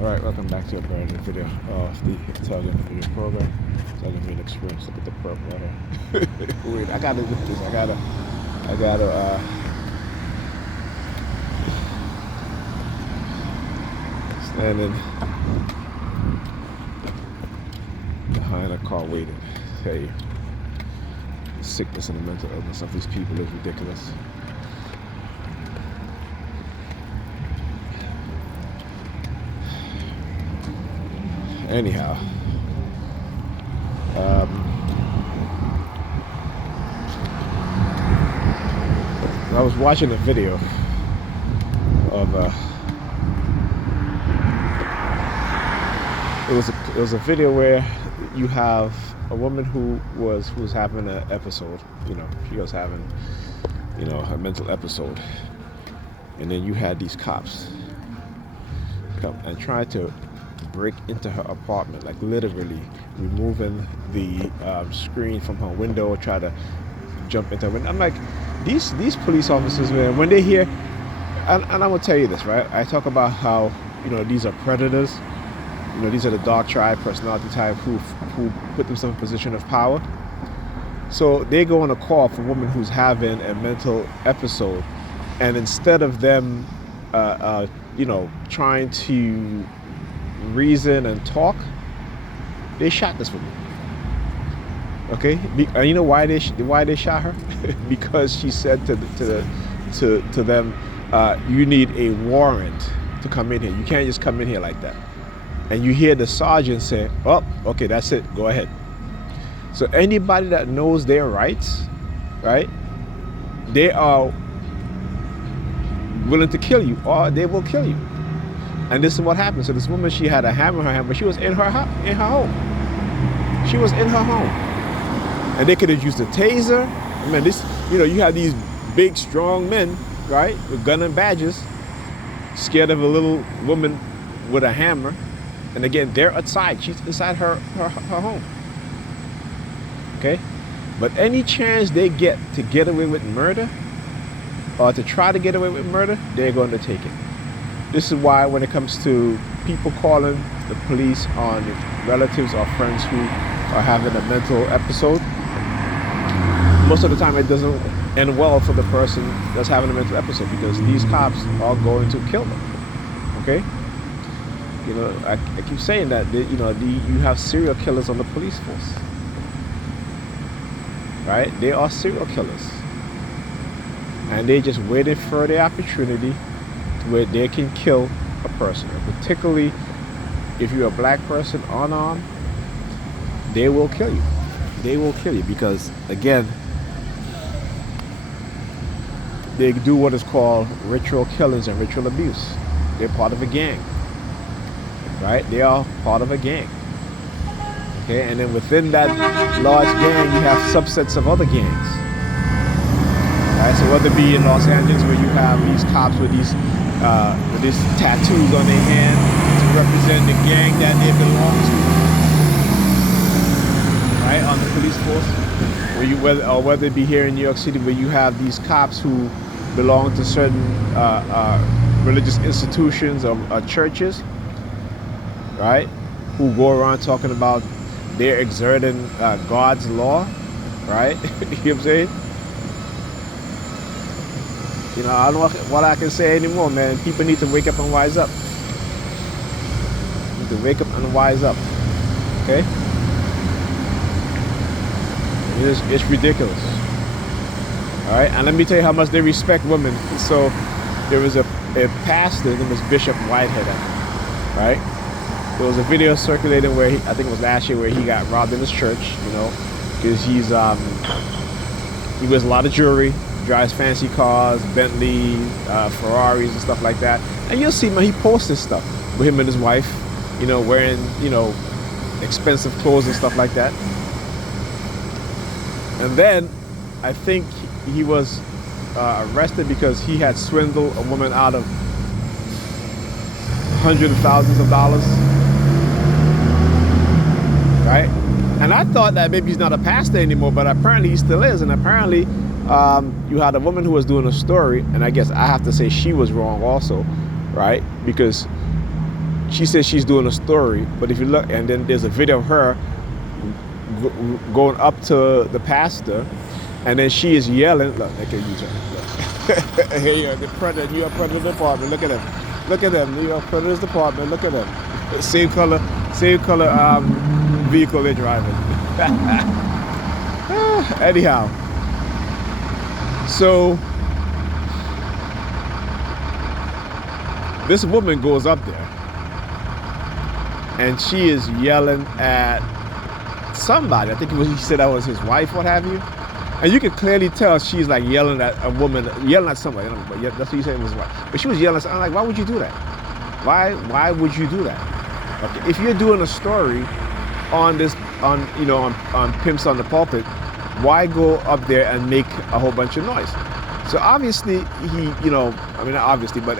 Alright, welcome back to a brand new video of the Italian video program. Italian video experience. Look at the purple right here. Wait, I gotta do this. I gotta standing behind a car waiting. Hey, the sickness and the mental illness of these people is ridiculous. Anyhow, I was watching a video of it was a video where you have a woman who was having an episode. You know, she was having a mental episode, and then you had these cops come and try to break into her apartment, like literally removing the screen from her window, try to jump into her window. I'm like, these police officers, man, when they hear, and I'm gonna tell you this, right? I talk about how these are predators. These are the dark tribe personality type who put themselves in a position of power. So they go on a call for a woman who's having a mental episode, and instead of them, trying to reason and talk, they shot this woman. Okay, you know why they shot her? Because she said to them, you need a warrant to come in here. You can't just come in here like that. And you hear the sergeant say, "Oh, okay, that's it. Go ahead." So anybody that knows their rights, right? They are willing to kill you, or they will kill you. And this is what happened. So this woman, she had a hammer in her hand, but she was in her home. She was in her home. And they could have used a taser. I mean, you have these big, strong men, right, with gun and badges, scared of a little woman with a hammer. And again, they're outside. She's inside her home. Okay? But any chance they get away with murder, or to try to get away with murder, they're going to take it. This is why when it comes to people calling the police on relatives or friends who are having a mental episode, most of the time it doesn't end well for the person that's having a mental episode, because these cops are going to kill them. Okay? I keep saying that you have serial killers on the police force. Right? They are serial killers. And they just waited for their opportunity where they can kill a person. Particularly if you're a black person unarmed, they will kill you. They will kill you because, again, they do what is called ritual killings and ritual abuse. They're part of a gang. Right? They are part of a gang. Okay? And then within that large gang, you have subsets of other gangs. Right? So whether it be in Los Angeles, where you have these cops with these tattoos on their hand to represent the gang that they belong to, right, on the police force, whether it be here in New York City, where you have these cops who belong to certain religious institutions or churches, right, who go around talking about they're exerting God's law, right? You know what I'm saying? I don't know what I can say anymore, man. People need to wake up and wise up. Need to wake up and wise up. Okay? It's ridiculous. Alright? And let me tell you how much they respect women. So there was a pastor, his name was Bishop Whitehead, right? There was a video circulating where I think it was last year, where he got robbed in his church, because he wears a lot of jewelry, drives fancy cars, Bentley, Ferraris and stuff like that. And you'll see, man, he posts this stuff with him and his wife, wearing, expensive clothes and stuff like that. And then I think he was arrested because he had swindled a woman out of hundreds of thousands of dollars. Right? And I thought that maybe he's not a pastor anymore, but apparently he still is. And apparently you had a woman who was doing a story, and I guess I have to say she was wrong also, right? Because she says she's doing a story, but if you look, and then there's a video of her going up to the pastor, and then she is yelling. Look, look at you, look. Here you are, the Predator, New York Predator Department. Look at them. Look at them, New York Predators Department. Look at them. Same color vehicle they're driving. Anyhow, so this woman goes up there and she is yelling at somebody. I think he said that was his wife, what have you. And you can clearly tell she's like yelling at a woman, yelling at somebody. I don't know, but that's what you said it was his wife. But she was yelling. I'm like, why would you do that? Why would you do that? Okay, if you're doing a story on pimps on the pulpit, why go up there and make a whole bunch of noise? So obviously not obviously, but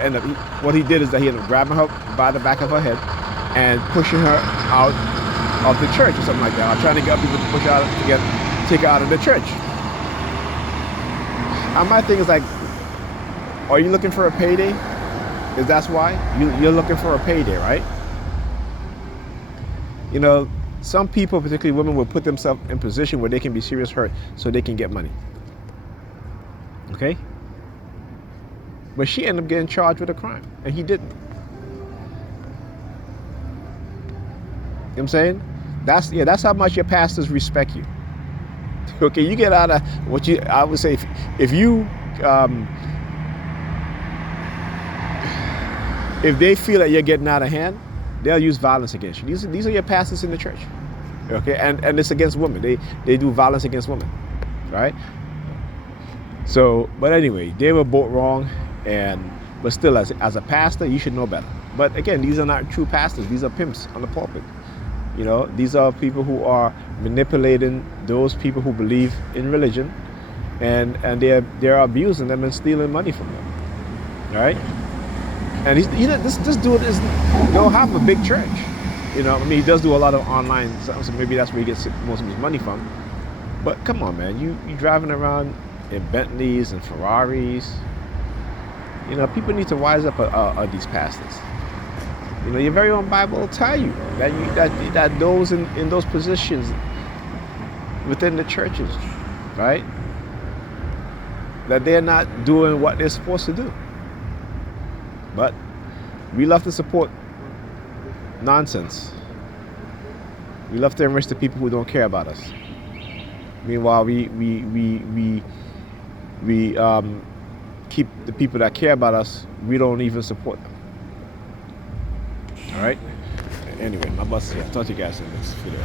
what he did is that he ended up grabbing her by the back of her head and pushing her out of the church or something like that. I'm trying to get people to push her out take her out of the church. And my thing is like, are you looking for a payday? Is that's why you're looking for a payday, right? Some people, particularly women, will put themselves in a position where they can be serious hurt so they can get money. Okay? But she ended up getting charged with a crime, and he didn't. You know what I'm saying? That's how much your pastors respect you. Okay, you get out of I would say if they feel that you're getting out of hand, they'll use violence against you. These are your pastors in the church. Okay, and it's against women. They do violence against women, right? So, but anyway, they were both wrong, but still, as a pastor, you should know better. But again, these are not true pastors. These are pimps on the pulpit. These are people who are manipulating those people who believe in religion, and they're abusing them and stealing money from them. All right. And this dude don't have a big church. He does do a lot of online stuff, so maybe that's where he gets most of his money from. But come on, man, you driving around in Bentleys and Ferraris. People need to wise up of these pastors. Your very own Bible will tell you that those in those positions within the churches, right, that they're not doing what they're supposed to do. But we love to support nonsense. We love to enrich the people who don't care about us. Meanwhile, we keep the people that care about us. We don't even support them. All right. Anyway, my bus is here. I'll talk to you guys in the next video.